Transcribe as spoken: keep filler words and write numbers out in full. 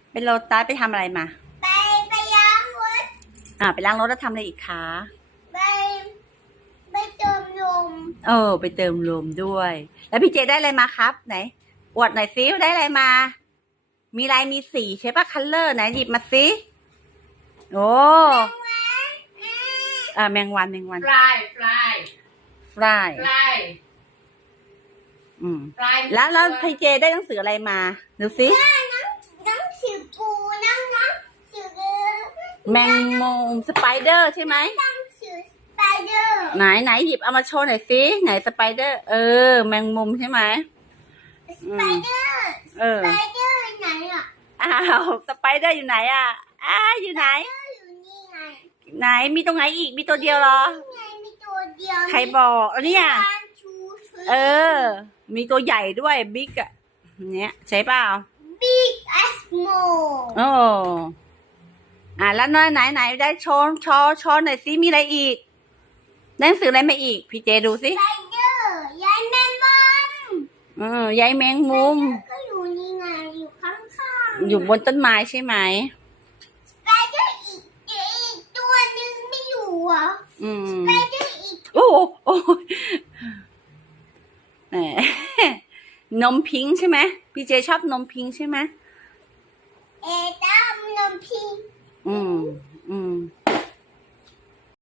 เป็นโลตัสไปทำอะไรมาไปไปล้างรถอ่าไปล้างรถแล้วทำอะไรอีกคะไปไปเติมลมเออไปเติมลมด้วย แล้วพี่เจได้อะไรมาครับไหนอวดหน่อยซิได้อะไรมา มีลายมีสีใช่ปะคัลเลอร์ไหนหยิบมาซิโอ้อ่าแมงวันแมงวัน fly fly ฟลาย fly อืม fly แล้วแล้วพี่เจได้หนังสืออะไรมาดูซิน้องสือปูน้องน้องสือแมงมุมสไปเดอร์ใช่ไหมน้องสือสไปเดอร์ไหนไหนหยิบเอามาโชว์หน่อยสิไหนสไปเดอร์เออแมงมุมใช่ไหมสไปเดอร์เออสไปเดอร์ไหนอ่ะอ้าวสไปเดอร์อยู่ไหนอ่ะอ้าอยู่ไหนอยู่นี่ไงไหนมีตรงไหนอีกมีตัวเดียวเหรอไงมีตัวเดียวใครบอกอันนี้อ่ะชูเออ มีตัวใหญ่ด้วยบิ๊กอ่ะเนี้ยใช่เปล่า Big as small โอ้อ่ะแล้วน้อยไหนไหนได้โชว์โชว์โชว์หน่อยสิมีอะไรอีกได้หนังสืออะไรมาอีกพี่เจดูสิสไปเดอร์ยายแมงมุมเออยายแมงมุมก็อยู่นี่ไงอยู่ข้างๆอยู่บนต้นไม้ใช่ไหมสไปเดอร์อีกอีกตัวหนึ่งไม่อยู่เหรออืมสไปเดอร์อีกโอ้โอ้แหมนมพิงค์ใช่ไหมพี่เจชอบนมพิงค์ใช่ไหมเอตามนมพิงอืมอืม